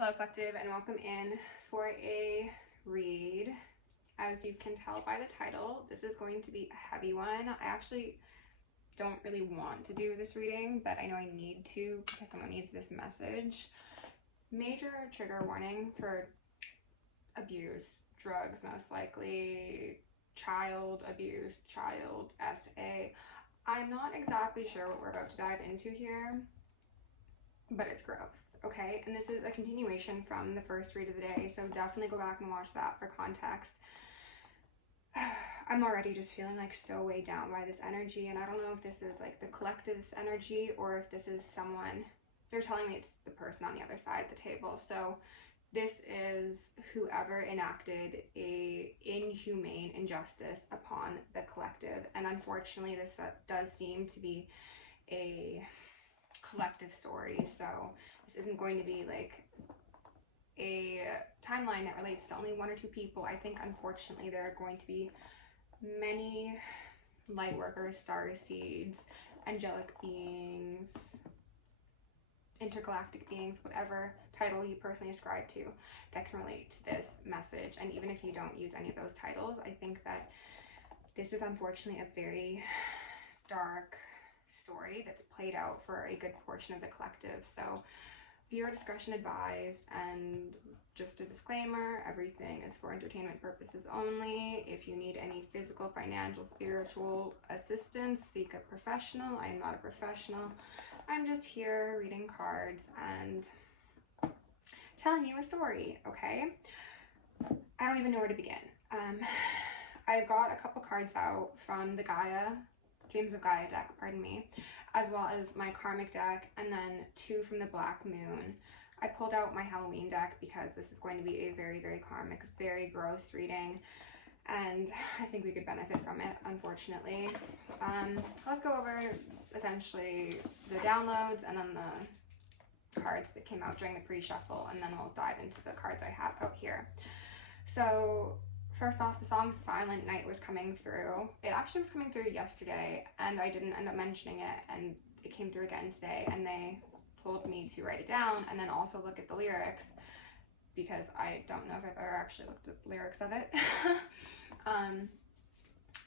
Hello collective, and welcome in for a read. As you can tell by the title, this is going to be a heavy one. I actually don't really want to do this reading, but I know I need to because someone needs this message. Major trigger warning for abuse, drugs most likely, child abuse, child SA. I'm not exactly sure what we're about to dive into here, but it's gross, okay? And this is a continuation from the first read of the day, so definitely go back and watch that for context. I'm already just feeling like so weighed down by this energy, and I don't know if this is like the collective's energy or if this is someone. They're telling me it's the person on the other side of the table. So this is whoever enacted a inhumane injustice upon the collective, and unfortunately this does seem to be a collective story, so this isn't going to be like a timeline that relates to only one or two people. I think unfortunately there are going to be many light workers, star seeds, angelic beings, intergalactic beings, whatever title you personally ascribe to, that can relate to this message. And even if you don't use any of those titles, I think that this is unfortunately a very dark story that's played out for a good portion of the collective. So viewer discretion advised, and just a disclaimer, everything is for entertainment purposes only. If you need any physical, financial, spiritual assistance, seek a professional. I am not a professional. I'm just here reading cards and telling you a story, okay? I don't even know where to begin. I got a couple cards out from the Dreams of Gaia deck, pardon me, as well as my karmic deck, and then two from the Black Moon. I pulled out my Halloween deck because this is going to be a very, very karmic, very gross reading, and I think we could benefit from it, unfortunately. Let's go over essentially the downloads and then the cards that came out during the pre-shuffle, and then we'll dive into the cards I have out here. So first off, the song Silent Night was coming through. It actually was coming through yesterday, and I didn't end up mentioning it, and it came through again today, and they told me to write it down and then also look at the lyrics, because I don't know if I've ever actually looked at the lyrics of it. And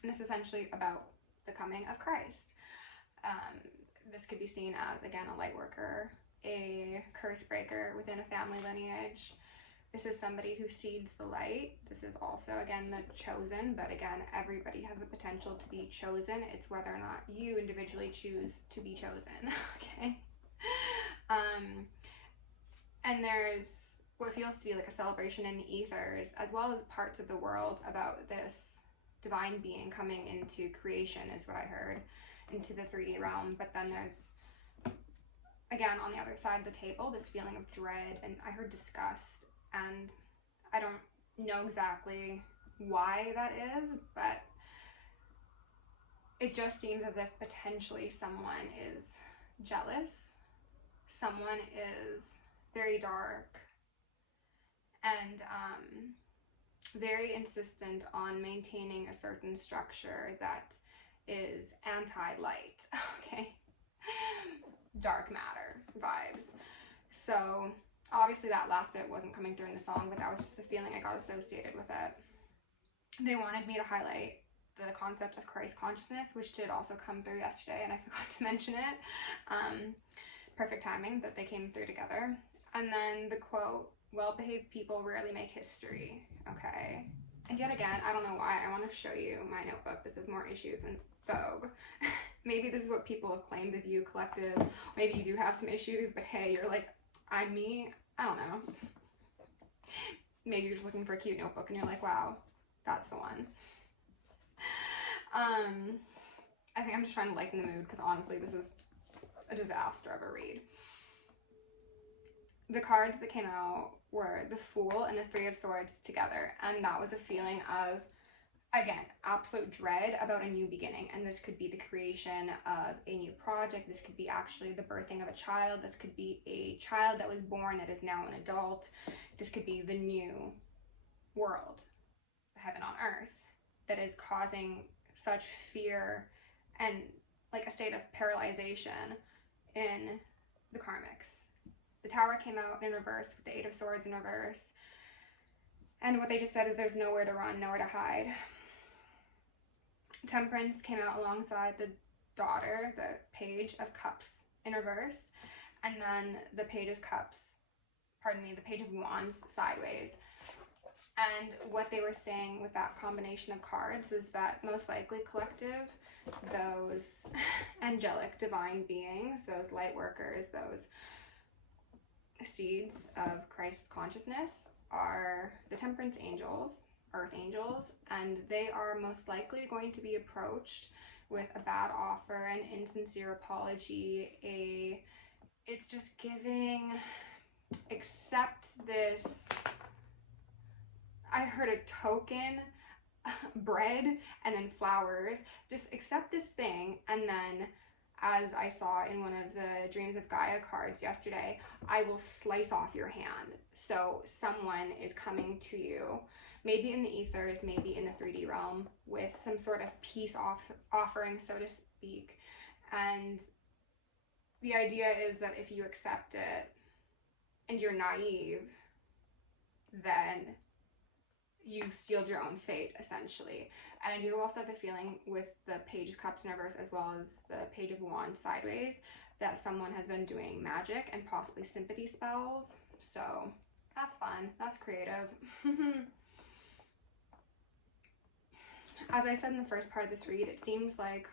it's essentially about the coming of Christ. This could be seen as, again, a light worker, a curse breaker within a family lineage. This is somebody who seeds the light. This is also, again, the chosen, but again, everybody has the potential to be chosen. It's whether or not you individually choose to be chosen, okay? And there's what feels to be like a celebration in the ethers, as well as parts of the world about this divine being coming into creation, is what I heard, into the 3D realm. But then there's, again, on the other side of the table, this feeling of dread, and I heard disgust. And I don't know exactly why that is, but it just seems as if potentially someone is jealous, someone is very dark, and very insistent on maintaining a certain structure that is anti-light, okay? Dark matter vibes. So obviously that last bit wasn't coming through in the song, but that was just the feeling I got associated with it. They wanted me to highlight the concept of Christ consciousness, which did also come through yesterday, and I forgot to mention it. Perfect timing that they came through together. And then the quote, well-behaved people rarely make history, okay? And yet again, I don't know why, I want to show you my notebook. This is more issues than Vogue. Maybe this is what people have claimed of you, collective. Maybe you do have some issues, but hey, you're like, I'm me. I don't know. Maybe you're just looking for a cute notebook and you're like, wow, that's the one. I think I'm just trying to lighten the mood, because honestly, this is a disaster of a read. The cards that came out were the Fool and the Three of Swords together, and that was a feeling of, again, absolute dread about a new beginning. And this could be the creation of a new project. This could be actually the birthing of a child. This could be a child that was born that is now an adult. This could be the new world, heaven on earth, that is causing such fear and like a state of paralyzation in the karmics. the Tower came out in reverse with the Eight of Swords in reverse. And what they just said is there's nowhere to run, nowhere to hide. Temperance came out alongside the daughter, the Page of Cups in reverse. And then the Page of Cups, the Page of Wands sideways. And what they were saying with that combination of cards was that most likely collective, those angelic divine beings, those light workers, those seeds of Christ consciousness are the temperance angels, earth angels, and they are most likely going to be approached with a bad offer, an insincere apology, it's just giving, accept this. I heard a token, bread, and then flowers. Just accept this thing, and then, as I saw in one of the Dreams of Gaia cards yesterday, I will slice off your hand. So someone is coming to you, maybe in the ethers, maybe in the 3D realm, with some sort of peace offering, so to speak. And the idea is that if you accept it and you're naive, then you sealed your own fate, essentially. And I do also have the feeling with the Page of Cups in reverse as well as the Page of Wands sideways that someone has been doing magic and possibly sympathy spells. So that's fun. That's creative. As I said in the first part of this read, it seems like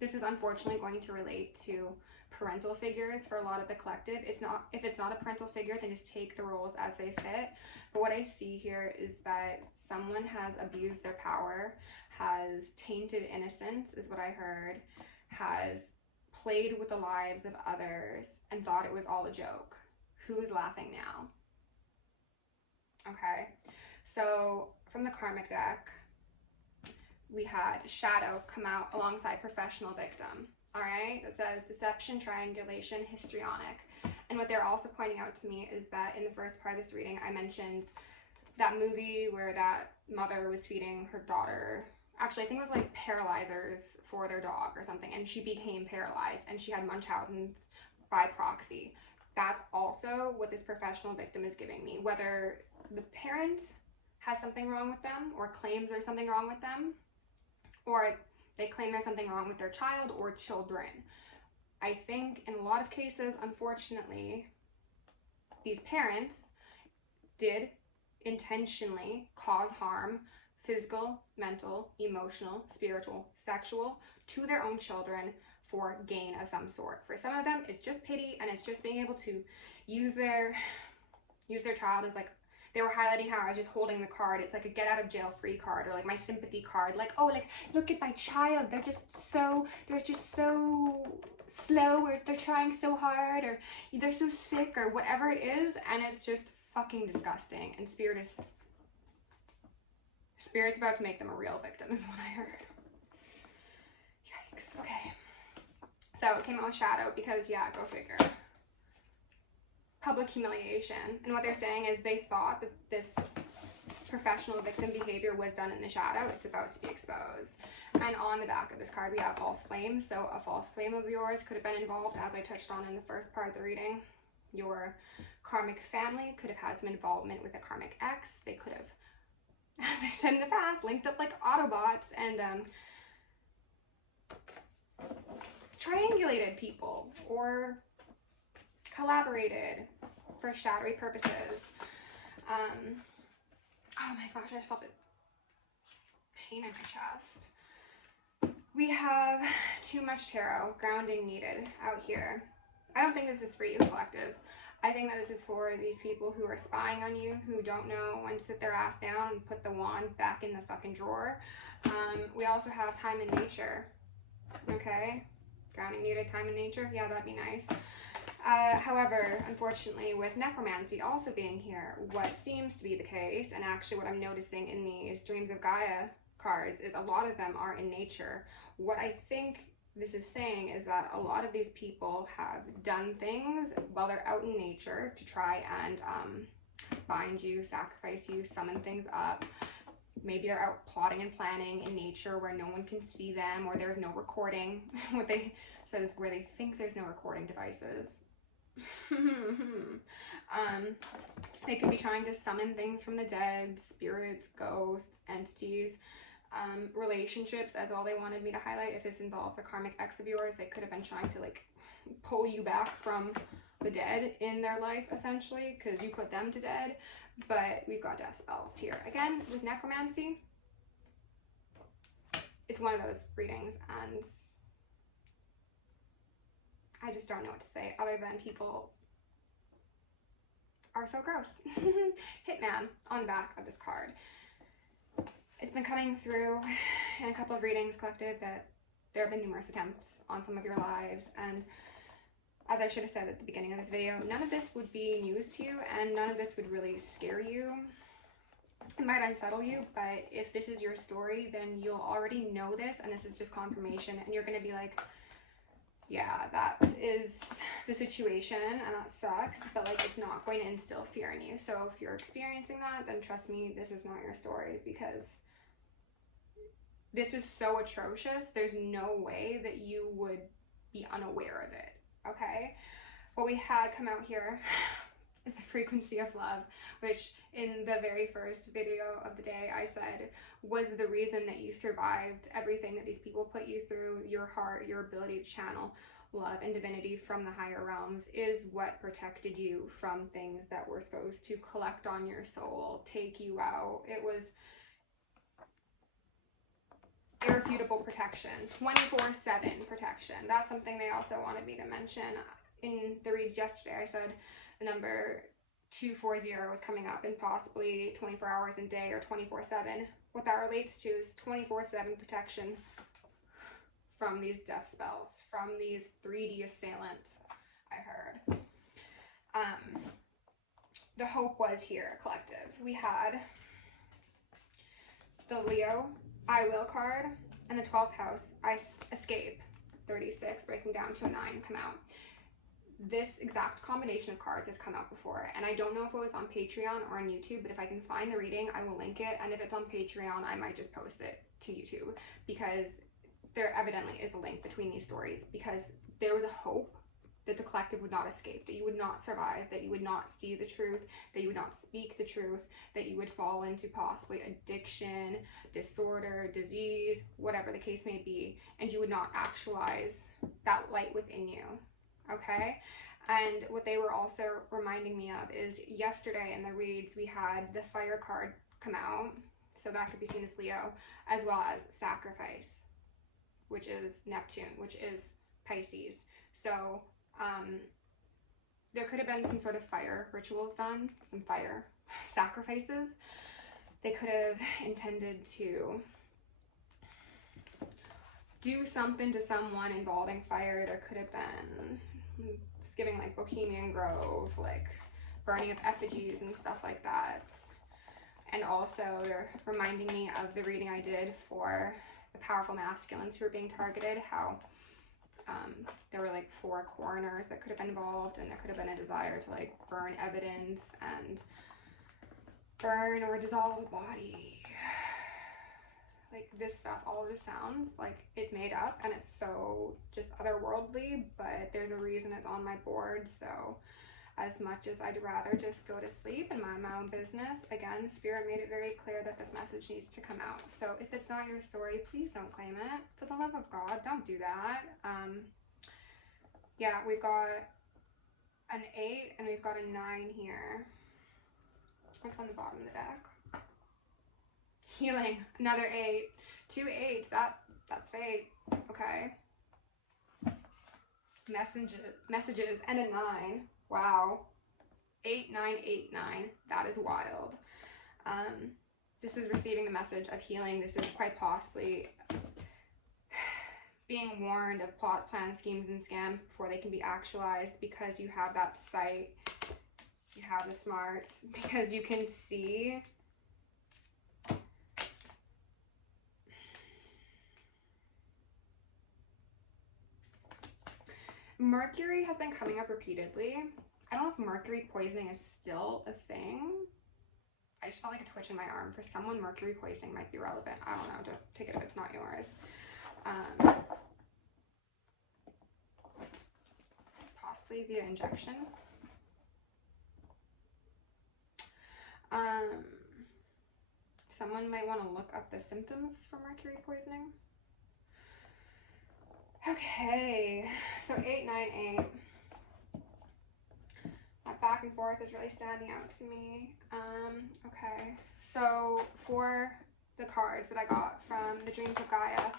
this is unfortunately going to relate to parental figures for a lot of the collective. If it's not a parental figure, then just take the roles as they fit. But what I see here is that someone has abused their power, has tainted innocence, is what I heard, has played with the lives of others and thought it was all a joke. Who's laughing now? Okay, so from the karmic deck, we had Shadow come out alongside Professional Victim. All right, it says deception, triangulation, histrionic. And what they're also pointing out to me is that in the first part of this reading, I mentioned that movie where that mother was feeding her daughter, actually, I think it was like paralyzers for their dog or something, and she became paralyzed and she had Munchausen's by proxy. That's also what this professional victim is giving me. Whether the parent has something wrong with them or claims there's something wrong with them, or they claim there's something wrong with their child or children. I think in a lot of cases, unfortunately, these parents did intentionally cause harm, physical, mental, emotional, spiritual, sexual, to their own children for gain of some sort. For some of them, it's just pity, and it's just being able to use their child as, like, they were highlighting how I was just holding the card. It's like a get out of jail free card, or like my sympathy card. Like, oh, like, look at my child. They're just so slow, or they're trying so hard, or they're so sick, or whatever it is. And it's just fucking disgusting. And Spirit's about to make them a real victim, is what I heard. Yikes. Okay. So it came out with Shadow because, yeah, go figure. Public humiliation. And what they're saying is they thought that this professional victim behavior was done in the shadow. It's about to be exposed. And on the back of this card we have false flame. So a false flame of yours could have been involved, as I touched on in the first part of the reading. Your karmic family could have had some involvement with a karmic ex. They could have, as I said in the past, linked up like Autobots and triangulated people or collaborated for shadowy purposes. Oh my gosh, I just felt a pain in my chest. We have too much tarot, grounding needed out here. I don't think this is for you, collective. I think that this is for these people who are spying on you, who don't know when to sit their ass down and put the wand back in the fucking drawer. We also have time in nature. Okay? Grounding needed, time in nature. Yeah, that'd be nice. However, unfortunately, with necromancy also being here, what seems to be the case, and actually what I'm noticing in these Dreams of Gaia cards, is a lot of them are in nature. What I think this is saying is that a lot of these people have done things while they're out in nature to try and bind you, sacrifice you, summon things up. Maybe they're out plotting and planning in nature where no one can see them, or there's no recording. What they said is where they think there's no recording devices. They could be trying to summon things from the dead, spirits, ghosts, entities, relationships as all they wanted me to highlight. If this involves a karmic ex of yours, they could have been trying to like pull you back from the dead in their life, essentially, because you put them to dead. But we've got death spells here. Again, with necromancy, it's one of those readings, and I just don't know what to say other than people are so gross. Hitman on the back of this card. It's been coming through in a couple of readings, collective, that there have been numerous attempts on some of your lives, and as I should have said at the beginning of this video, none of this would be news to you, and none of this would really scare you. It might unsettle you, but if this is your story, then you'll already know this, and this is just confirmation, and you're going to be like, yeah, that is the situation, and that sucks, but like, it's not going to instill fear in you. So if you're experiencing that, then trust me, this is not your story, because this is so atrocious. There's no way that you would be unaware of it. Okay, what we had come out here is the frequency of love, which in the very first video of the day I said was the reason that you survived everything that these people put you through. Your heart, your ability to channel love and divinity from the higher realms is what protected you from things that were supposed to collect on your soul, take you out. It was irrefutable protection, 24/7 protection. That's something they also wanted me to mention. In the reads yesterday, I said the number 240 was coming up, and possibly 24 hours a day or 24/7. What that relates to is 24/7 protection from these death spells, from these 3D assailants, I heard. The hope was here, collective. We had the Leo I Will card, and the 12th house, I Escape, 36, breaking down to a 9, come out. This exact combination of cards has come out before, and I don't know if it was on Patreon or on YouTube, but if I can find the reading, I will link it, and if it's on Patreon, I might just post it to YouTube, because there evidently is a link between these stories, because there was a hope that the collective would not escape, that you would not survive, that you would not see the truth, that you would not speak the truth, that you would fall into possibly addiction, disorder, disease, whatever the case may be, and you would not actualize that light within you, okay? And what they were also reminding me of is yesterday in the reads, we had the Fire card come out, so that could be seen as Leo, as well as Sacrifice, which is Neptune, which is Pisces. So there could have been some sort of fire rituals done, some fire sacrifices. They could have intended to do something to someone involving fire. There could have been, it's giving like Bohemian Grove, like burning of effigies and stuff like that. And also they're reminding me of the reading I did for the powerful masculines who were being targeted, how there were like 4 coroners that could have been involved, and there could have been a desire to like burn evidence and burn or dissolve a body. Like, this stuff all just sounds like it's made up, and it's so just otherworldly, but there's a reason it's on my board. So as much as I'd rather just go to sleep and mind my own business, again, Spirit made it very clear that this message needs to come out. So if it's not your story, please don't claim it. For the love of God, don't do that. Yeah, we've got an 8 and we've got a 9 here. What's on the bottom of the deck? Healing, another 8. 2 8s, that's fate, okay? Messages, and a 9. Wow. 8 9 8 9. That is wild. This is receiving the message of healing. This is quite possibly being warned of plots, plans, schemes, and scams before they can be actualized, because you have that sight, you have the smarts, because you can see Mercury has been coming up repeatedly. I don't know if mercury poisoning is still a thing. I just felt like a twitch in my arm. For someone, mercury poisoning might be relevant. I don't know. Don't take it if it's not yours. possibly via injection. Someone might want to look up the symptoms for mercury poisoning. Okay, so 898. That back and forth is really standing out to me. Okay, so for the cards that I got from the Dreams of Gaia,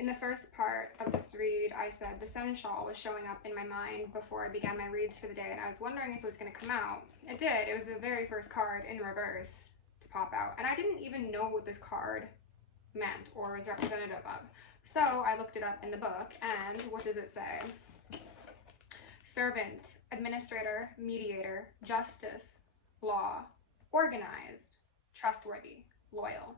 in the first part of this read, I said the seneschal was showing up in my mind before I began my reads for the day, and I was wondering if it was going to come out. It did. It was the very first card in reverse to pop out, and I didn't even know what this card meant or was representative of. So I looked it up in the book, and what does it say? Servant, administrator, mediator, justice, law, organized, trustworthy, loyal.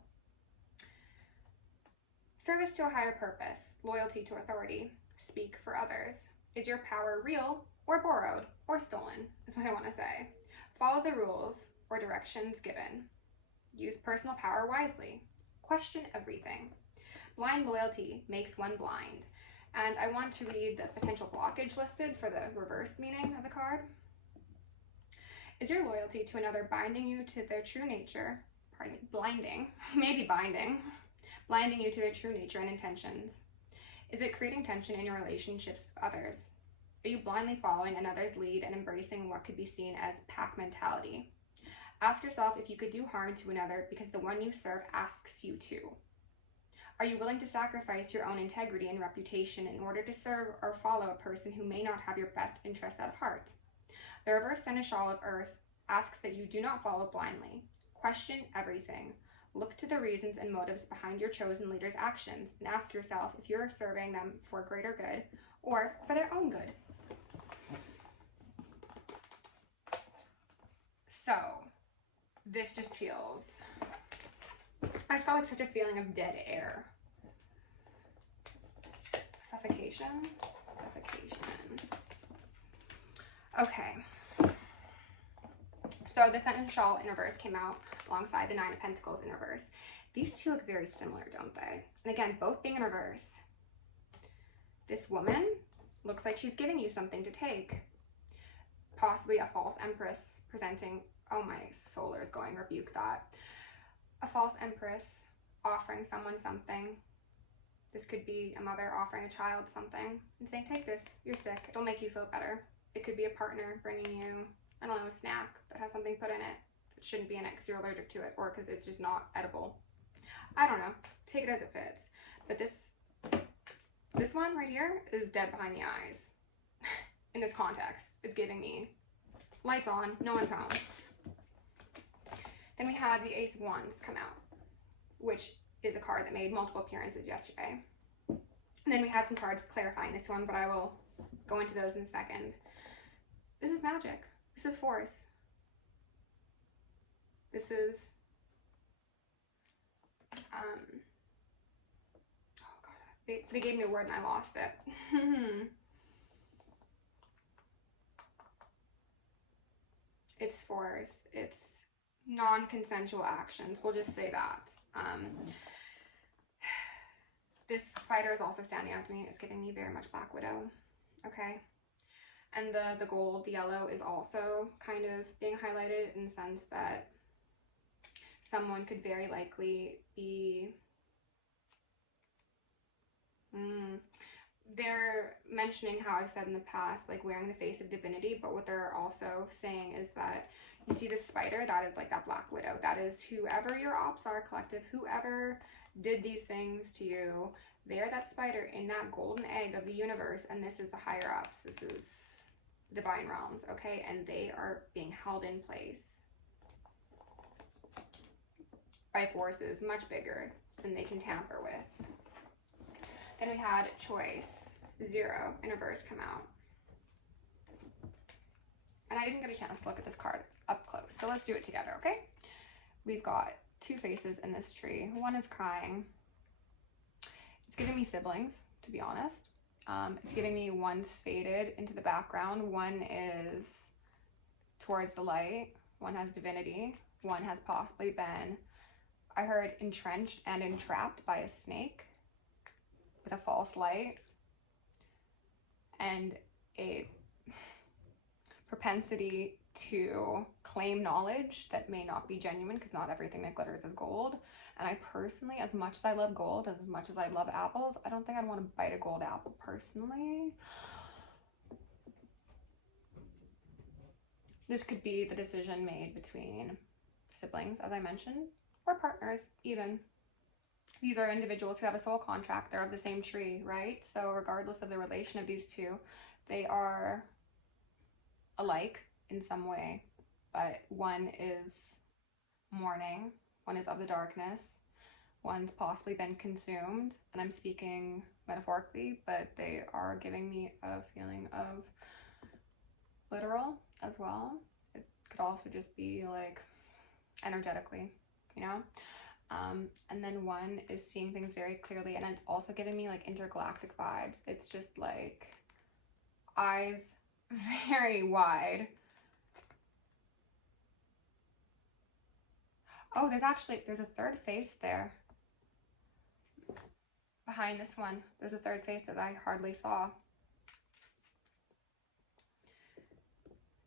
Service to a higher purpose, loyalty to authority, speak for others. Is your power real or borrowed or stolen, is what I want to say. Follow the rules or directions given. Use personal power wisely. Question everything. Blind loyalty makes one blind. And I want to read the potential blockage listed for the reversed meaning of the card. Is your loyalty to another binding you to their true nature, blinding you to their true nature and intentions? Is it creating tension in your relationships with others? Are you blindly following another's lead and embracing what could be seen as pack mentality? Ask yourself if you could do harm to another because the one you serve asks you to. Are you willing to sacrifice your own integrity and reputation in order to serve or follow a person who may not have your best interests at heart? The reverse seneschal of earth asks that you do not follow blindly. Question everything. Look to the reasons and motives behind your chosen leader's actions and ask yourself if you're serving them for greater good or for their own good. So, this just feels... I just got like such a feeling of dead air. Suffocation. Okay. So the seneschal in reverse came out alongside the Nine of Pentacles in reverse. These two look very similar, don't they? And again, both being in reverse. This woman looks like she's giving you something to take. Possibly a false empress presenting, oh my solar is going, rebuke that. A false empress offering someone something. This could be a mother offering a child something and saying, take this, you're sick, it'll make you feel better. It could be a partner bringing you, I don't know, a snack that has something put in it. It shouldn't be in it because you're allergic to it or because it's just not edible. I don't know, take it as it fits. But this one right here is dead behind the eyes. In this context, it's giving me lights on, no one's home. Then we had the Ace of Wands come out, which is a card that made multiple appearances yesterday. And then we had some cards clarifying this one, but I will go into those in a second. This is magic. This is force. This is, oh God, they gave me a word and I lost it. It's force. It's non-consensual actions. We'll just say that. This spider is also standing out to me. It's giving me very much Black Widow. Okay. And the gold, the yellow is also kind of being highlighted in the sense that someone could very likely be... They're mentioning how I've said in the past, like wearing the face of divinity, but what they're also saying is that you see this spider, that is like that Black Widow. That is whoever your ops are, collective, whoever did these things to you, they're that spider in that golden egg of the universe, and this is the higher ups. This is divine realms, okay? And they are being held in place by forces much bigger than they can tamper with. Then we had choice, 0 in reverse come out. And I didn't get a chance to look at this card up close, so let's do it together, okay? We've got 2 faces in this tree. One is crying. It's giving me siblings, to be honest. It's giving me one's faded into the background. One is towards the light. One has divinity. One has possibly been, I heard, entrenched and entrapped by a snake with a false light and a propensity to claim knowledge that may not be genuine, because not everything that glitters is gold. And I personally, as much as I love gold, as much as I love apples, I don't think I'd want to bite a gold apple personally. This could be the decision made between siblings, as I mentioned, or partners even. These are individuals who have a soul contract. They're of the same tree, right? So regardless of the relation of these two, they are alike in some way, but one is mourning, one is of the darkness, one's possibly been consumed, and I'm speaking metaphorically, but they are giving me a feeling of literal as well. It could also just be like energetically, you know? And then one is seeing things very clearly, and it's also giving me like intergalactic vibes. It's just like eyes very wide. Oh, there's a third face there. Behind this one, there's a third face that I hardly saw.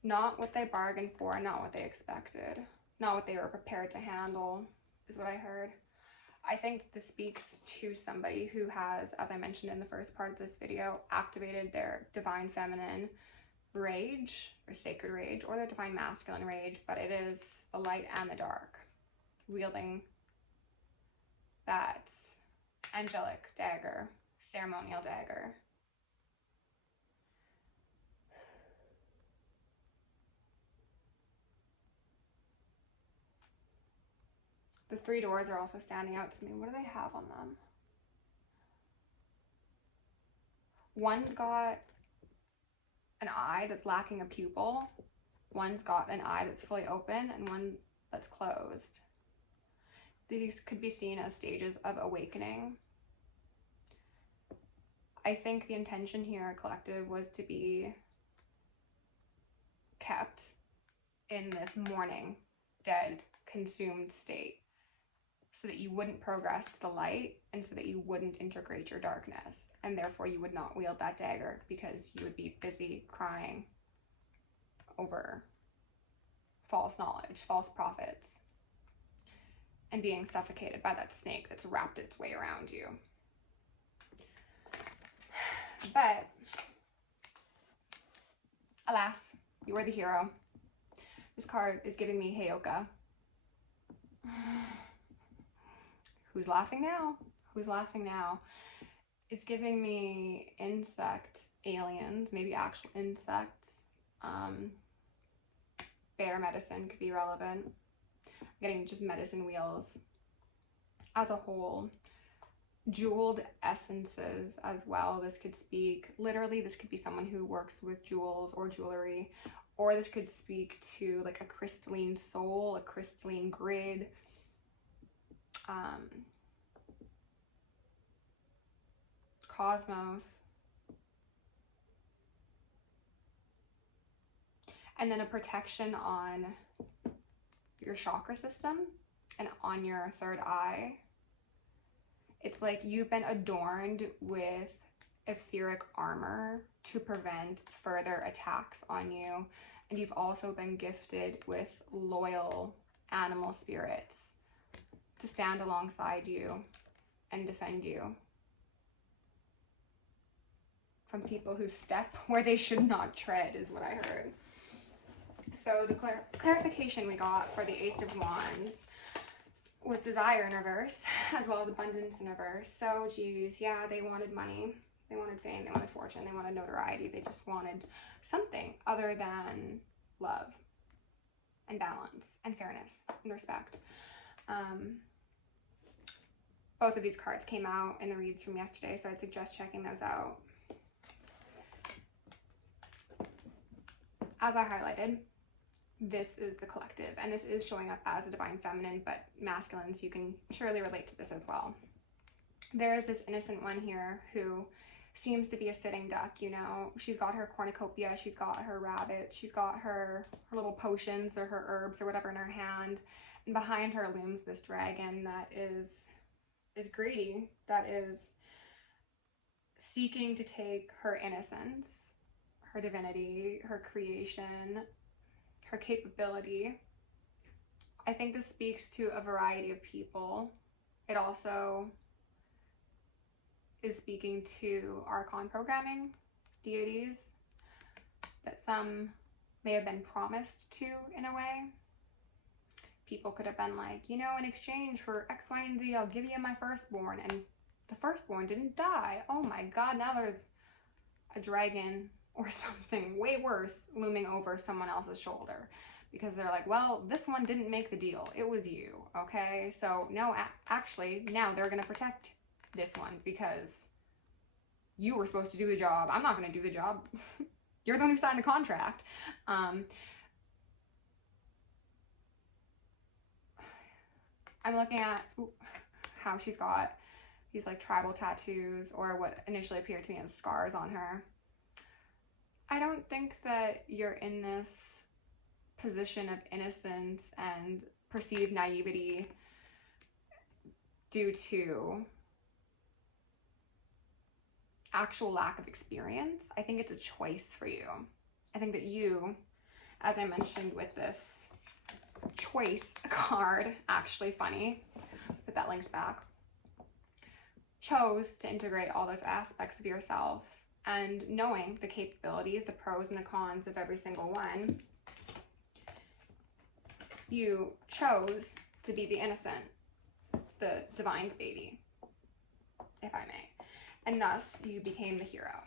Not what they bargained for, not what they expected, not what they were prepared to handle, is what I heard. I think this speaks to somebody who has, as I mentioned in the first part of this video, activated their divine feminine rage or sacred rage, or their divine masculine rage, but it is the light and the dark, wielding that angelic dagger, ceremonial dagger. The three doors are also standing out to me. What do they have on them? One's got an eye that's lacking a pupil. One's got an eye that's fully open, and one that's closed. These could be seen as stages of awakening. I think the intention here, collective, was to be kept in this mourning, dead, consumed state, so that you wouldn't progress to the light, and so that you wouldn't integrate your darkness, and therefore you would not wield that dagger, because you would be busy crying over false knowledge, false prophets, and being suffocated by that snake that's wrapped its way around you. But alas, you are the hero. This card is giving me Heyoka. Who's laughing now? Who's laughing now? It's giving me insect aliens, maybe actual insects. Bear medicine could be relevant. I'm getting just medicine wheels as a whole. Jeweled essences as well. This could speak, literally, this could be someone who works with jewels or jewelry, or this could speak to like a crystalline soul, a crystalline grid. Cosmos. And then a protection on your chakra system and on your third eye. It's like you've been adorned with etheric armor to prevent further attacks on you. And you've also been gifted with loyal animal spirits to stand alongside you and defend you from people who step where they should not tread, is what I heard. So the clarification we got for the Ace of Wands was desire in reverse, as well as abundance in reverse. So, geez, yeah, they wanted money, they wanted fame, they wanted fortune, they wanted notoriety. They just wanted something other than love and balance and fairness and respect. Both of these cards came out in the reads from yesterday, so I'd suggest checking those out. As I highlighted, this is the collective, and this is showing up as a divine feminine, but masculines, you can surely relate to this as well. There is this innocent one here who seems to be a sitting duck, you know. She's got her cornucopia, she's got her rabbit, she's got her little potions or her herbs or whatever in her hand, and behind her looms this dragon that is greedy, that is seeking to take her innocence, her divinity, her creation, her capability. I think this speaks to a variety of people. It also is speaking to Archon programming, deities, that some may have been promised to in a way. People could have been like, you know, in exchange for X, Y, and Z, I'll give you my firstborn. And the firstborn didn't die. Oh my God, now there's a dragon or something way worse looming over someone else's shoulder. Because they're like, well, this one didn't make the deal. It was you, okay? So no, actually, now they're going to protect this one because you were supposed to do the job. I'm not going to do the job. You're the one who signed the contract. I'm looking at how she's got these like tribal tattoos, or what initially appeared to me as scars on her. I don't think that you're in this position of innocence and perceived naivety due to actual lack of experience. I think it's a choice for you. I think that you, as I mentioned with this choice card, actually funny, but that links back, chose to integrate all those aspects of yourself, and knowing the capabilities, the pros and the cons of every single one, you chose to be the innocent, the divine's baby, if I may. And thus you became the hero,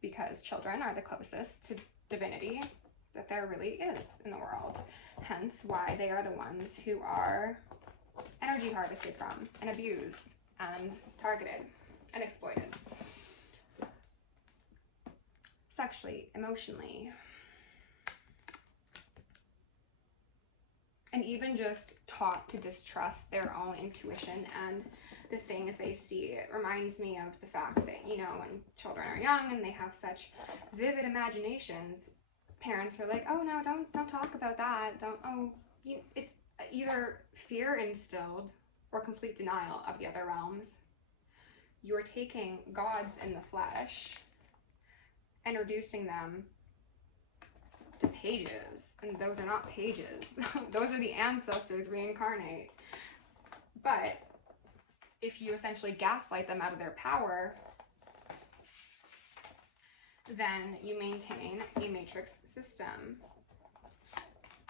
because children are the closest to divinity that there really is in the world. Hence why they are the ones who are energy harvested from and abused and targeted and exploited. Sexually, emotionally, and even just taught to distrust their own intuition and the things they see. It reminds me of the fact that, you know, when children are young and they have such vivid imaginations, parents are like, oh no, don't talk about that. It's either fear instilled or complete denial of the other realms. You're taking gods in the flesh and reducing them to pages, and those are not pages. Those are the ancestors reincarnate. But if you essentially gaslight them out of their power, then you maintain a matrix system.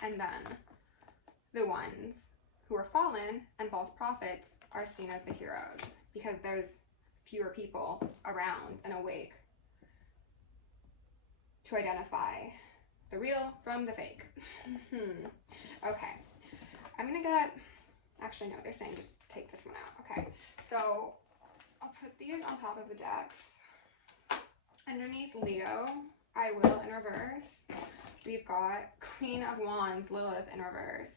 And then the ones who are fallen and false prophets are seen as the heroes, because there's fewer people around and awake to identify the real from the fake. Okay. I'm gonna get, actually no, they're saying just take this one out. Okay. So I'll put these on top of the decks. Underneath Leo, I will in reverse. We've got Queen of Wands, Lilith in reverse.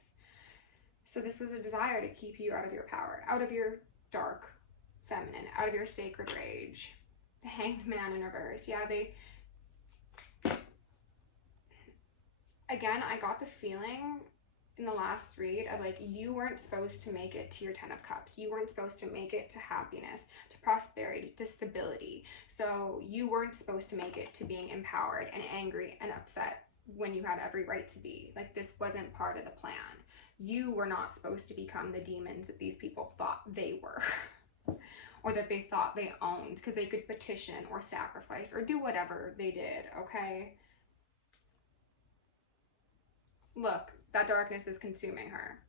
So this was a desire to keep you out of your power, out of your dark feminine, out of your sacred rage. The Hanged Man in reverse. Yeah, again, I got the feeling in the last read of like, you weren't supposed to make it to your 10 of Cups. You weren't supposed to make it to happiness, to prosperity, to stability. So you weren't supposed to make it to being empowered and angry and upset when you had every right to be. Like, this wasn't part of the plan. You were not supposed to become the demons that these people thought they were. Or that they thought they owned, because they could petition or sacrifice or do whatever they did, okay? Look, that darkness is consuming her.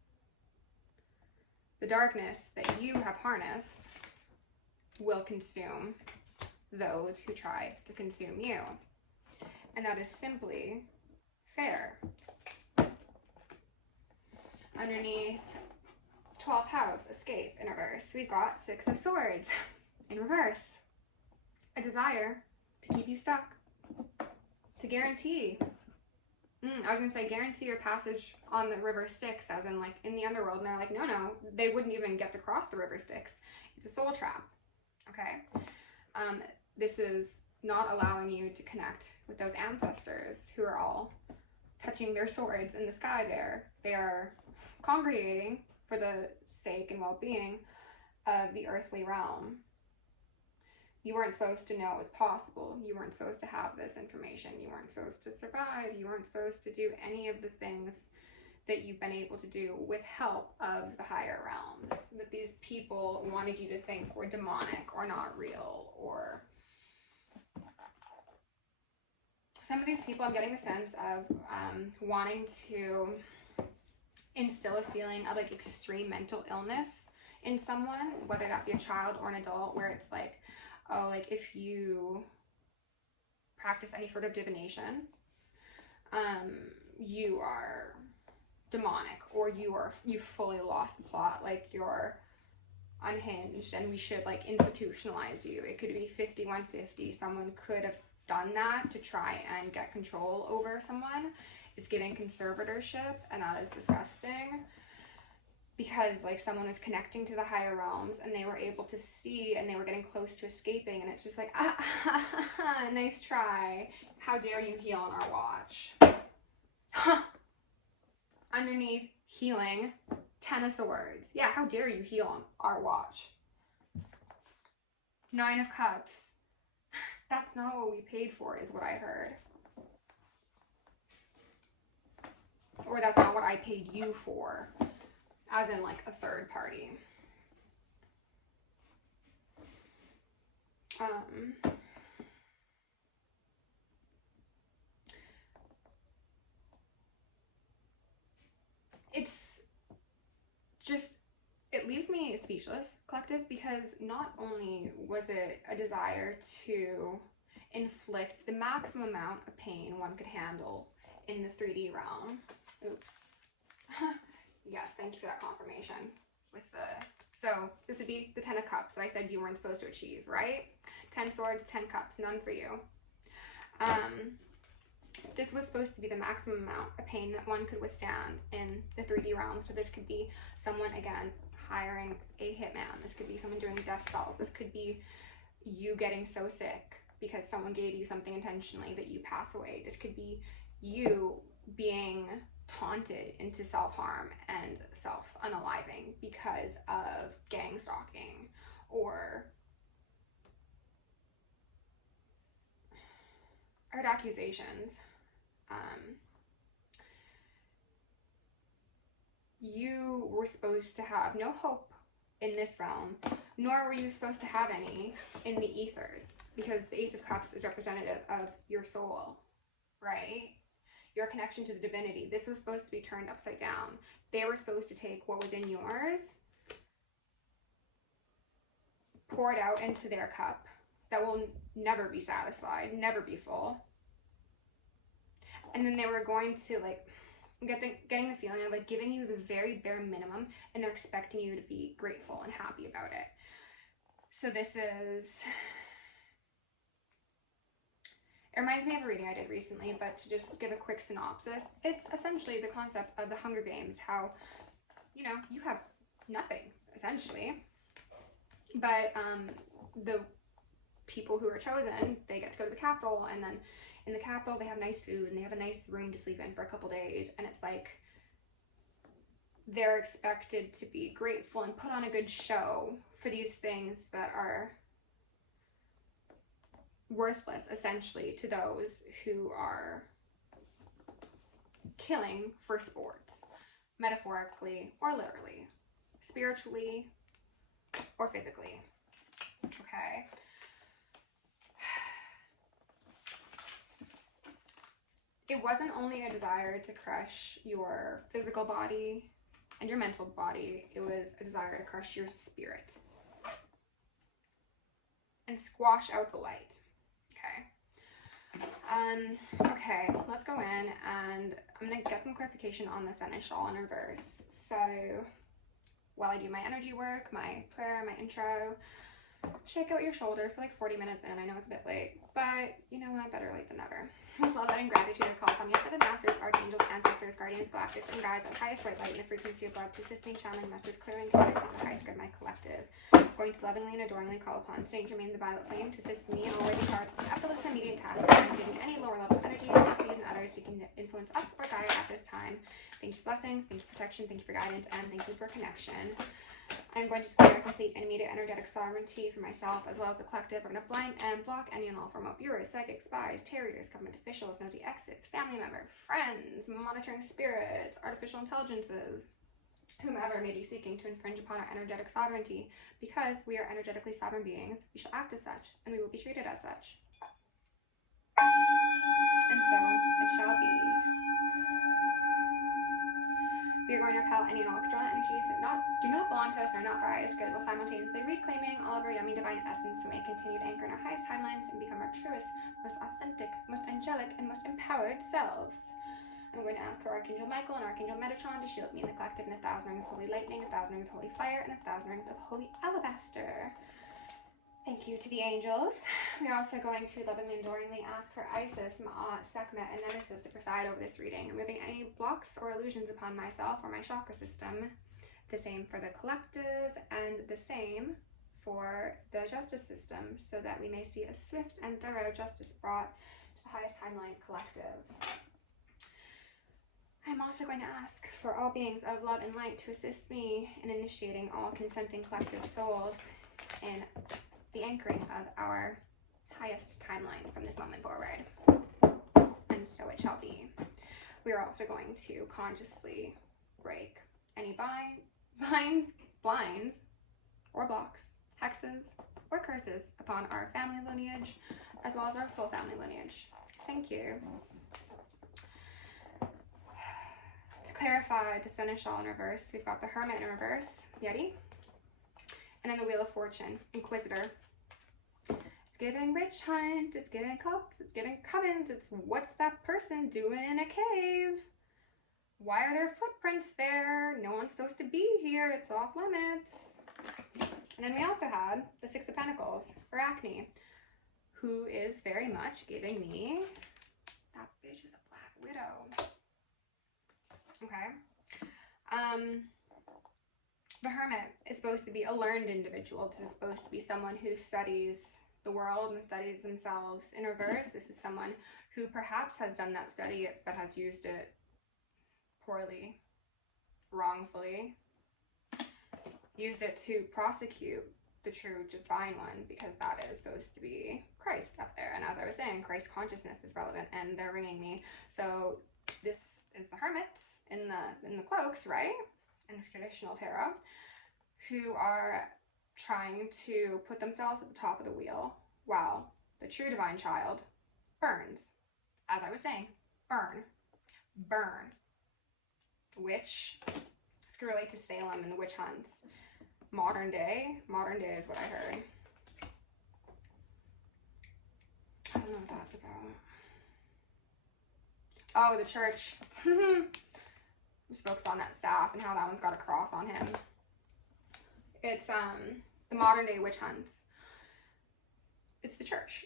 The darkness that you have harnessed will consume those who tried to consume you. And that is simply fair. Underneath 12th house, escape in reverse, we've got 6 of Swords in reverse. A desire to keep you stuck, to guarantee. I was going to say guarantee your passage on the river Styx, as in like in the underworld. And they're like, no, they wouldn't even get to cross the river Styx. It's a soul trap. Okay. This is not allowing you to connect with those ancestors who are all touching their swords in the sky there. They are congregating for the sake and well-being of the earthly realm. You weren't supposed to know it was possible. You weren't supposed to have this information. You weren't supposed to survive. You weren't supposed to do any of the things that you've been able to do with help of the higher realms. That these people wanted you to think were demonic or not real, or some of these people, I'm getting the sense of wanting to instill a feeling of like extreme mental illness in someone, whether that be a child or an adult, where it's like, oh, like if you practice any sort of divination, you are demonic, or you fully lost the plot, like you're unhinged and we should like institutionalize you. It could be 5150. Someone could have done that to try and get control over someone. It's giving conservatorship, and that is disgusting, because like someone was connecting to the higher realms and they were able to see and they were getting close to escaping, and it's just like, nice try. How dare you heal on our watch? Underneath healing, 10 of Swords. Yeah, how dare you heal on our watch? 9 of Cups. That's not what we paid for, is what I heard. Or that's not what I paid you for, as in like a third party. It's just, it leaves me speechless, collective, because not only was it a desire to inflict the maximum amount of pain one could handle in the 3D realm. Oops. Yes, thank you for that confirmation. So this would be the 10 of Cups that I said you weren't supposed to achieve, right? 10 Swords, 10 Cups, none for you. This was supposed to be the maximum amount of pain that one could withstand in the 3D realm. So this could be someone, again, hiring a hitman. This could be someone doing death spells. This could be you getting so sick because someone gave you something intentionally that you pass away. This could be you being taunted into self-harm and self-unaliving because of gang stalking, or heard accusations. You were supposed to have no hope in this realm, nor were you supposed to have any in the ethers, because the Ace of Cups is representative of your soul, right? Your connection to the divinity. This was supposed to be turned upside down. They were supposed to take what was in yours, pour it out into their cup that will never be satisfied, never be full. And then they were going to like getting the feeling of like giving you the very bare minimum, and they're expecting you to be grateful and happy about it. So this is, it reminds me of a reading I did recently, but to just give a quick synopsis, it's essentially the concept of the Hunger Games, how, you know, you have nothing, essentially, but the people who are chosen, they get to go to the capital, and then in the capital they have nice food, and they have a nice room to sleep in for a couple days, and it's like they're expected to be grateful and put on a good show for these things that are worthless, essentially, to those who are killing for sports, metaphorically or literally, spiritually or physically. Okay. It wasn't only a desire to crush your physical body and your mental body, it was a desire to crush your spirit and squash out the light. Okay, let's go in, and I'm gonna get some clarification on this Seneschal in reverse. So while I do my energy work, my prayer, my intro, shake out your shoulders for like 40 minutes in. I know it's a bit late, but you know what, better late than never. With love and gratitude, I call upon the ascended masters, archangels, ancestors, guardians, galactics, and guides of highest white light in the frequency of love to assist me, channeling masters, clearing guidance of the highest good, my collective. I'm going to lovingly and adoringly call upon Saint Germain the Violet Flame to assist me in all worthy parts of effortless and immediate tasks, and giving any lower level energies, nasty entities and others seeking to influence us or guide at this time. Thank you for blessings, thank you for protection, thank you for guidance, and thank you for connection. I'm going to declare complete and immediate energetic sovereignty for myself as well as the collective. We're going to blind and block any and all remote viewers, psychics, spies, tarriers, government officials, nosy exits, family member, friends, monitoring spirits, artificial intelligences, whomever may be seeking to infringe upon our energetic sovereignty. Because we are energetically sovereign beings, we shall act as such, and we will be treated as such. And so it shall be. We are going to repel any and all external energies that do not belong to us and are not for our highest good, while simultaneously reclaiming all of our yummy divine essence, so we may continue to anchor in our highest timelines and become our truest, most authentic, most angelic, and most empowered selves. I'm going to ask for Archangel Michael and Archangel Metatron to shield me in the collective in 1,000 rings of holy lightning, 1,000 rings of holy fire, and 1,000 rings of holy alabaster. Thank you to the angels. We're also going to lovingly and adoringly ask for Isis, Ma'at, Sekhmet, and Nemesis to preside over this reading, removing any blocks or illusions upon myself or my chakra system. The same for the collective and the same for the justice system, so that we may see a swift and thorough justice brought to the highest timeline collective. I'm also going to ask for all beings of love and light to assist me in initiating all consenting collective souls in the anchoring of our highest timeline from this moment forward. And so it shall be. We are also going to consciously break any binds, blinds, or blocks, hexes, or curses upon our family lineage, as well as our soul family lineage. Thank you. To clarify the seneschal in reverse, we've got the hermit in reverse, Yeti, and then the wheel of fortune, inquisitor. It's giving witch hunt, it's giving cups, it's giving covens, it's what's that person doing in a cave? Why are there footprints there? No one's supposed to be here, it's off limits. And then we also had the Six of Pentacles, Arachne, who is very much giving me, that bitch is a Black Widow. Okay. The hermit is supposed to be a learned individual. This is supposed to be someone who studies the world and studies themselves. In reverse, this is someone who perhaps has done that study but has used it poorly, wrongfully, used it to prosecute the true divine one, because that is supposed to be Christ up there. And as I was saying, Christ consciousness is relevant, and they're ringing me. So this is the hermits in the cloaks, right? In traditional tarot, who are trying to put themselves at the top of the wheel while the true divine child burns. As I was saying, burn. Which, this could relate to Salem and witch hunts. Modern day is what I heard. I don't know what that's about. Oh, the church. Just focus on that staff and how that one's got a cross on him. It's the modern day witch hunts. It's the church.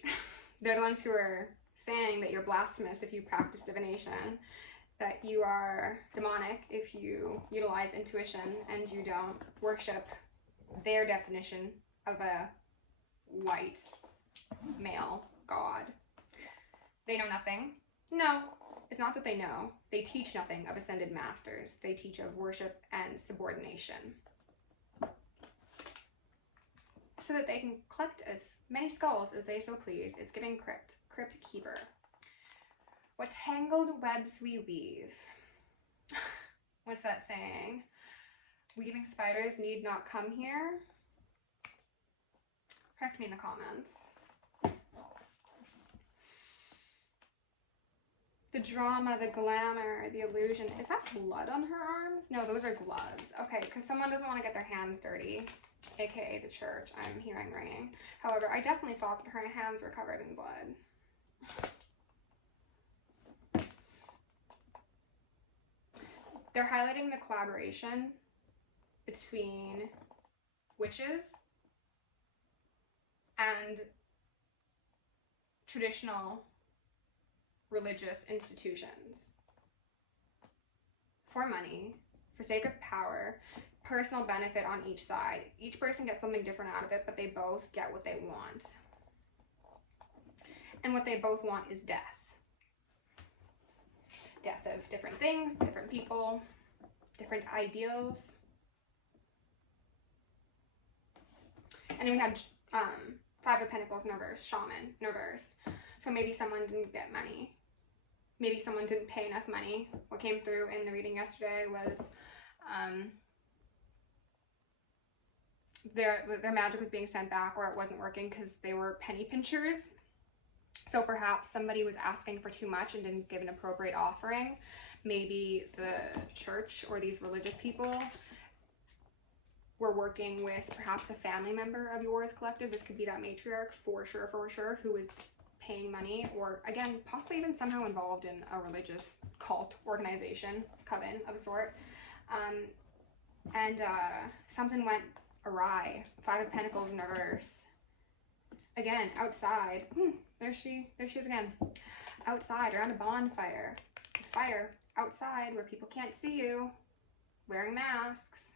They're the ones who are saying that you're blasphemous if you practice divination, that you are demonic if you utilize intuition and you don't worship their definition of a white male god. They know nothing. No, it's not that they know. They teach nothing of ascended masters. They teach of worship and subordination, so that they can collect as many skulls as they so please. It's giving crypt keeper. What tangled webs we weave. What's that saying? Weaving spiders need not come here. Correct me in the comments. The drama, the glamour, the illusion. Is that blood on her arms? No, those are gloves. Okay, because someone doesn't want to get their hands dirty, aka the church. I'm hearing ringing. However, I definitely thought that her hands were covered in blood. They're highlighting the collaboration between witches and traditional religious institutions for money, for sake of power, personal benefit on each side. Each person gets something different out of it, but they both get what they want. And what they both want is death. death of different things, different people, different ideals. And then we have Five of Pentacles in reverse, Shaman in reverse. So maybe someone didn't get money. Maybe someone didn't pay enough money. What came through in the reading yesterday was their magic was being sent back, or it wasn't working because they were penny pinchers. So perhaps somebody was asking for too much and didn't give an appropriate offering. Maybe the church or these religious people were working with perhaps a family member of yours collective. This could be that matriarch for sure, who is paying money, or again, possibly even somehow involved in a religious cult, organization, coven of a sort. And something went awry. Five of Pentacles in reverse. Again, outside. There she is again. Outside, around a bonfire. Fire outside where people can't see you. Wearing masks.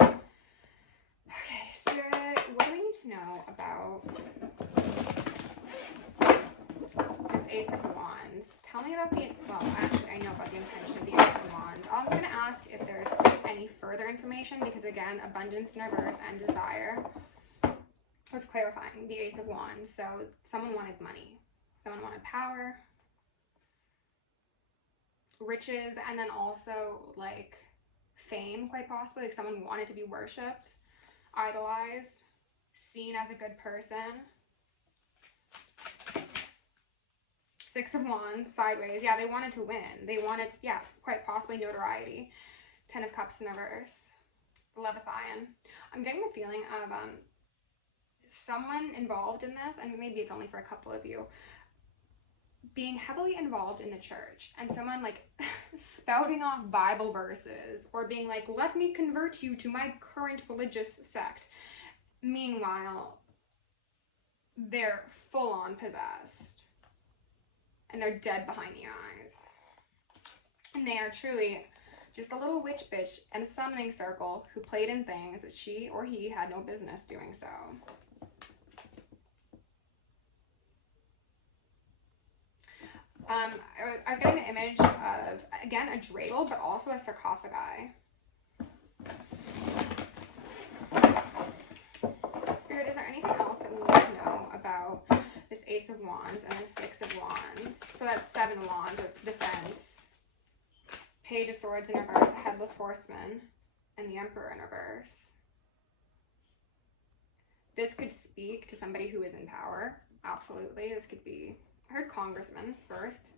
Okay, Spirit, what do we need to know about this Ace of Wands? Tell me about well, actually, I know about the intention of the Ace of Wands. I'm going to ask if there's any further information, because again, abundance in reverse and desire was clarifying the Ace of Wands. So someone wanted money, someone wanted power, riches, and then also like fame, quite possibly. Like someone wanted to be worshipped, idolized, seen as a good person. Six of Wands, sideways. Yeah, they wanted to win. They wanted, yeah, quite possibly notoriety. Ten of Cups in reverse. Leviathan. I'm getting the feeling of someone involved in this, and maybe it's only for a couple of you, being heavily involved in the church, and someone like spouting off Bible verses, or being like, let me convert you to my current religious sect. Meanwhile, they're full on possessed. And they're dead behind the eyes. And they are truly just a little witch bitch in a summoning circle who played in things that she or he had no business doing so. I was getting the image of, again, a dreidel, but also a sarcophagi. Spirit, is there anything else that we need to know about this Ace of Wands and the Six of Wands? So that's Seven of Wands with defense, Page of Swords in reverse, the Headless Horseman, and the Emperor in reverse. This could speak to somebody who is in power. Absolutely. This could be, I heard congressman first.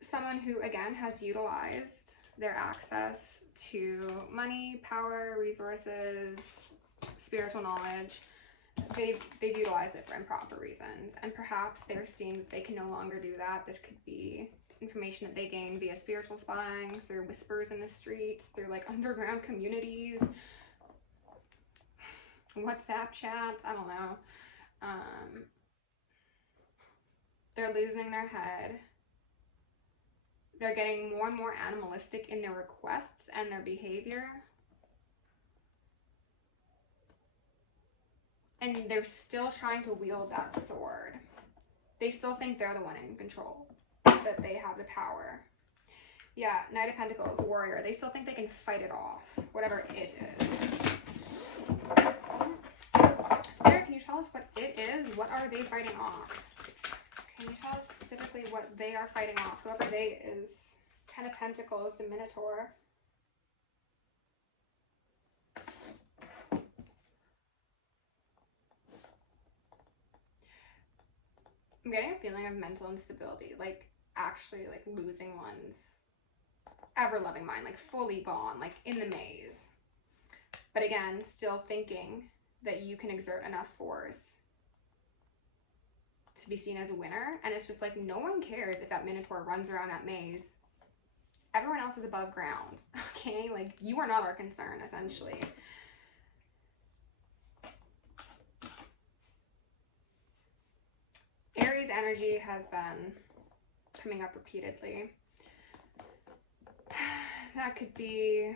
Someone who, again, has utilized their access to money, power, resources, spiritual knowledge. They've utilized it for improper reasons, and perhaps they're seeing that they can no longer do that. This could be information that they gain via spiritual spying, through whispers in the streets, through like underground communities, WhatsApp chats, I don't know. They're losing their head. They're getting more and more animalistic in their requests and their behavior. And they're still trying to wield that sword. They still think they're the one in control, that they have the power. Yeah, Knight of Pentacles, warrior. They still think they can fight it off, whatever it is. Spirit, can you tell us what it is? What are they fighting off? Can you tell us specifically what they are fighting off? Whoever they is. Ten of Pentacles, the Minotaur. I'm getting a feeling of mental instability, like actually like losing one's ever-loving mind, like fully gone, like in the maze. But again, still thinking that you can exert enough force to be seen as a winner. And it's just like, no one cares if that Minotaur runs around that maze. Everyone else is above ground, okay? Like, you are not our concern, essentially. Aries energy has been coming up repeatedly. That could be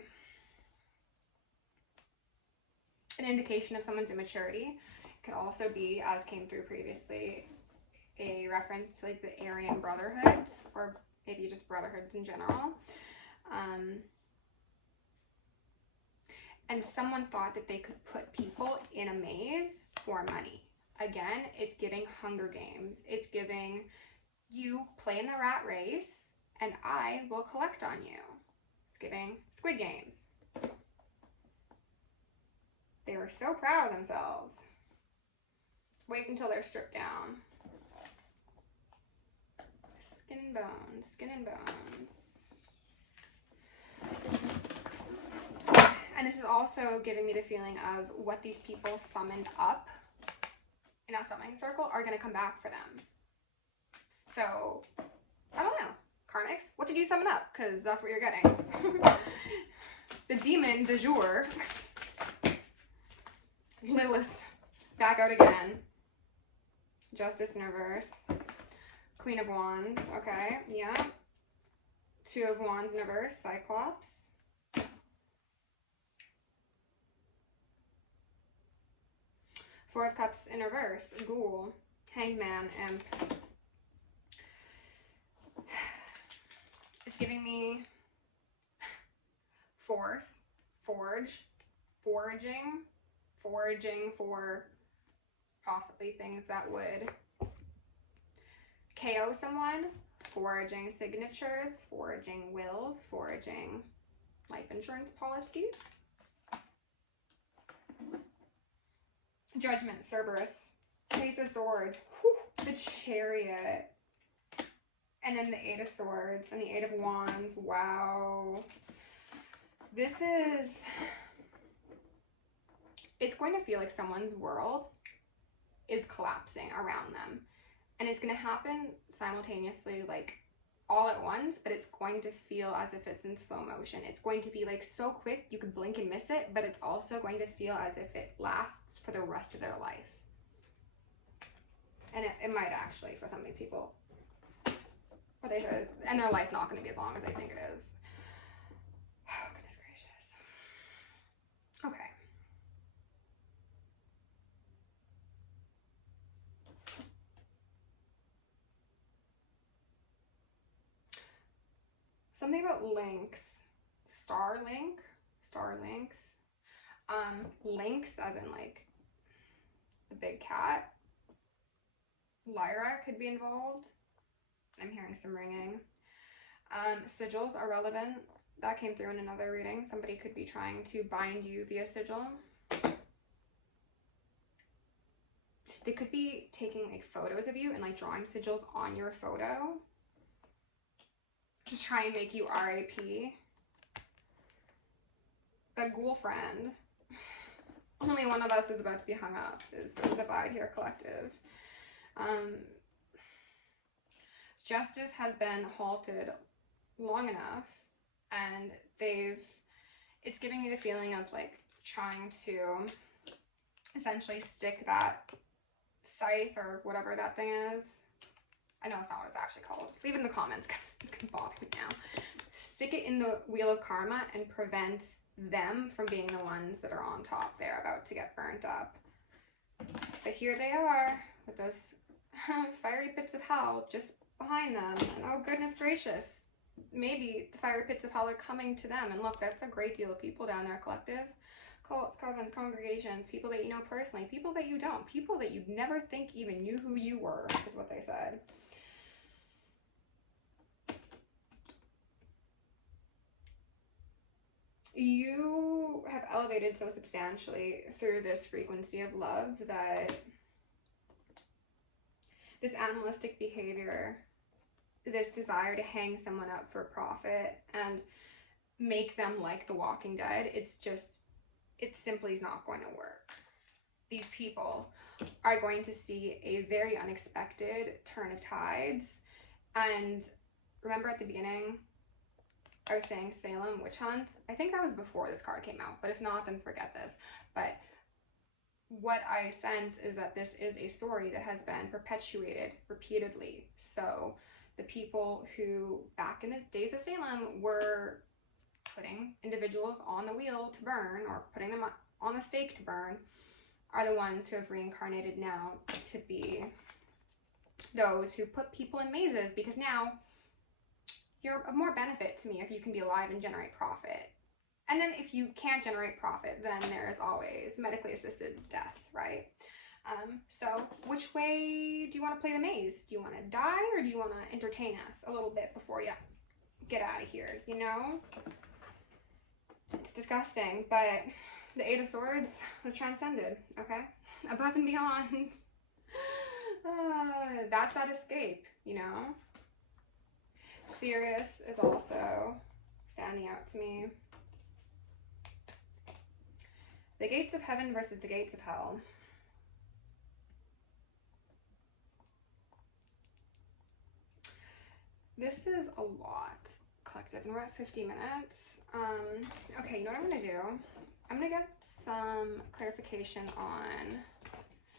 an indication of someone's immaturity. Could also be, as came through previously, a reference to like the Aryan brotherhoods, or maybe just brotherhoods in general. And someone thought that they could put people in a maze for money. Again, it's giving Hunger Games. It's giving, you play in the rat race and I will collect on you. It's giving Squid Games. They were so proud of themselves. Wait until they're stripped down. Skin and bones, skin and bones. And this is also giving me the feeling of what these people summoned up in that summoning circle are going to come back for them. So, I don't know. Karmics, what did you summon up? Because that's what you're getting. The demon du jour. Lilith, back out again. Justice in reverse. Queen of Wands, okay, yeah. Two of Wands in reverse, Cyclops. Four of Cups in reverse, Ghoul. Hanged Man, Imp. It's giving me force, forge, foraging for possibly things that would KO someone, foraging signatures, foraging wills, foraging life insurance policies. Judgment, Cerberus, Ace of Swords, whew, the Chariot, and then the Eight of Swords and the Eight of Wands. Wow. This is, it's going to feel like someone's world is collapsing around them. And it's going to happen simultaneously, like all at once, but it's going to feel as if it's in slow motion. It's going to be like so quick you could blink and miss it, but it's also going to feel as if it lasts for the rest of their life. And it might actually for some of these people. Or they should, and their life's not going to be as long as I think it is. Oh, goodness gracious. Okay. Something about links. Starlinks. Lynx as in like the big cat. Lyra could be involved. I'm hearing some ringing. Sigils are relevant. That came through in another reading. Somebody could be trying to bind you via sigil. They could be taking like photos of you and like drawing sigils on your photo. Just try and make you RIP. But ghoul friend. Only one of us is about to be hung up. Is the vibe here, collective. Justice has been halted long enough, and it's giving me the feeling of like trying to essentially stick that scythe or whatever that thing is. I know it's not what it's actually called. Leave it in the comments because it's going to bother me now. Stick it in the wheel of karma and prevent them from being the ones that are on top there about to get burnt up. But here they are with those fiery pits of hell just behind them. And oh goodness gracious, maybe the fiery pits of hell are coming to them. And look, that's a great deal of people down there, collective. Cults, covens, congregations, people that you know personally, people that you don't, people that you'd never think even knew who you were, is what they said. You have elevated so substantially through this frequency of love that this animalistic behavior, this desire to hang someone up for profit and make them like The Walking Dead, it simply is not going to work. These people are going to see a very unexpected turn of tides. And remember at the beginning, I was saying Salem witch hunt. I think that was before this card came out, but if not, then forget this. But what I sense is that this is a story that has been perpetuated repeatedly. So the people who back in the days of Salem were putting individuals on the wheel to burn, or putting them on the stake to burn, are the ones who have reincarnated now to be those who put people in mazes, because now you're of more benefit to me if you can be alive and generate profit. And then if you can't generate profit, then there's always medically assisted death, right? So which way do you want to play the maze? Do you want to die, or do you want to entertain us a little bit before you get out of here, you know? It's disgusting, but the Eight of Swords was transcended, okay? Above and beyond. That's that escape, you know? Sirius is also standing out to me. The gates of heaven versus the gates of hell. This is a lot, collective, and we're at 50 minutes. Okay, you know what I'm gonna do? I'm gonna get some clarification on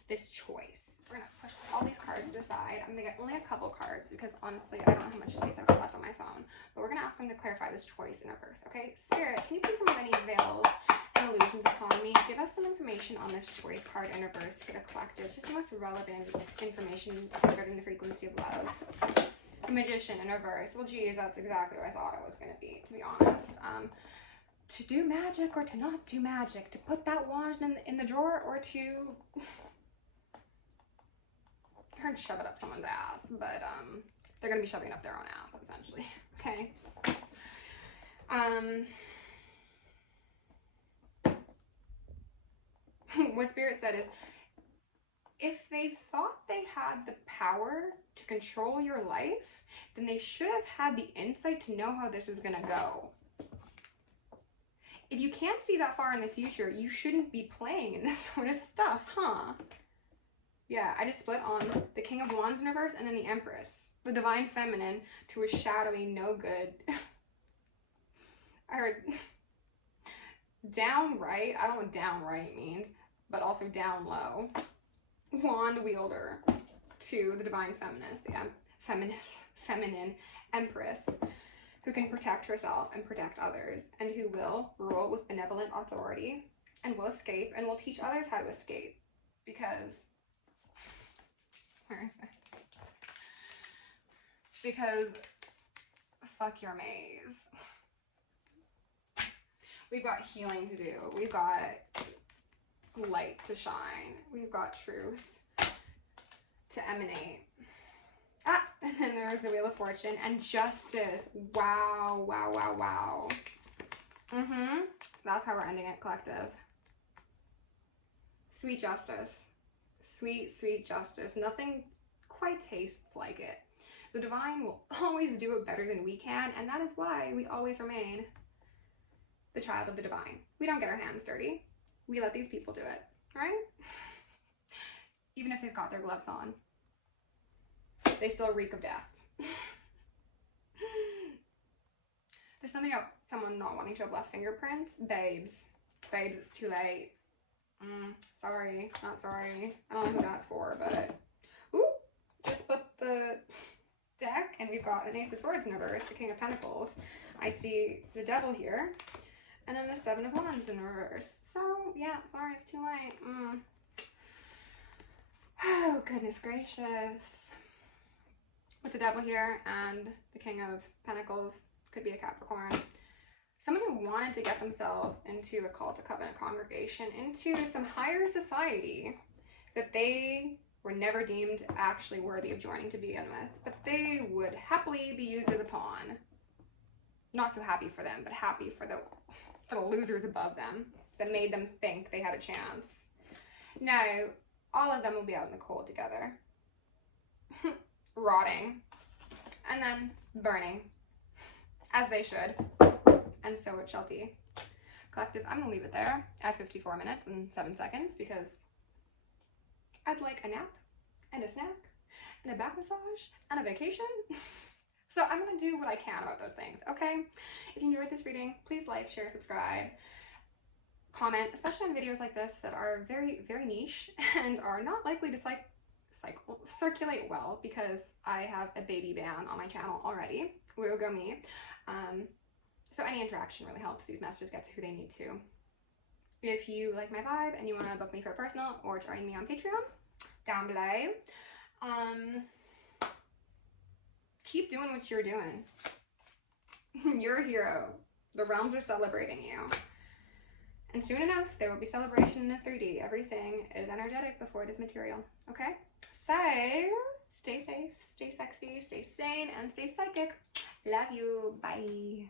this choice. We're gonna push all these cards to the side. I'm gonna get only a couple cards because honestly, I don't know how much space I've got left on my phone. But we're gonna ask them to clarify this choice in reverse, okay? Spirit, can you please remove any veils and illusions upon me? Give us some information on this choice card in reverse for the collective. Just the most relevant information regarding the frequency of love. Magician in reverse. Well, geez, that's exactly what I thought it was going to be, to be honest. To do magic or to not do magic, to put that wand in the drawer, or to I heard shove it up someone's ass, but they're going to be shoving it up their own ass, essentially. Okay. What Spirit said is, if they thought they had the power to control your life, then they should have had the insight to know how this is going to go. If you can't see that far in the future, you shouldn't be playing in this sort of stuff, huh? Yeah, I just split on the King of Wands in reverse and then the Empress. The Divine Feminine to a shadowy no good. I heard downright. I don't know what downright means, but also down low. Wand wielder to the Divine Feminist, the feminine Empress, who can protect herself and protect others, and who will rule with benevolent authority, and will escape, and will teach others how to escape. Because, where is it? Because, fuck your maze. We've got healing to do. We've got light to shine. We've got truth to emanate. Ah, and then there's the Wheel of Fortune and justice. Wow, wow, wow, wow. That's how we're ending it, collective. Sweet justice. Sweet, sweet justice. Nothing quite tastes like it. The divine will always do it better than we can, and that is why we always remain the child of the divine. We don't get our hands dirty. We let these people do it, right? Even if they've got their gloves on, they still reek of death. There's something about someone not wanting to have left fingerprints. Babes, it's too late. Sorry, not sorry. I don't know who that's for, but ooh, just put the deck, and we've got an Ace of Swords in reverse, the King of Pentacles. I see the Devil here, and then the Seven of Wands in reverse. So yeah, sorry, it's too late. Oh, goodness gracious. With the Devil here and the King of Pentacles, could be a Capricorn. Someone who wanted to get themselves into a cult, a covenant, congregation, into some higher society that they were never deemed actually worthy of joining to begin with, but they would happily be used as a pawn. Not so happy for them, but happy for the losers above them that made them think they had a chance. Now, all of them will be out in the cold together. Rotting. And then burning. As they should. And so it shall be. Collective, I'm going to leave it there at 54 minutes and 7 seconds because I'd like a nap and a snack and a back massage and a vacation. So I'm going to do what I can about those things, okay? If you enjoyed this reading, please like, share, subscribe, comment, especially on videos like this that are very, very niche and are not likely to circulate well because I have a baby ban on my channel already. Will go me. So any interaction really helps these messages get to who they need to. if you like my vibe and you want to book me for a personal or join me on Patreon, down below. Keep doing what you're doing. You're a hero. The realms are celebrating you. And soon enough, there will be celebration in the 3D. Everything is energetic before it is material. Okay? So, stay safe, stay sexy, stay sane, and stay psychic. Love you. Bye.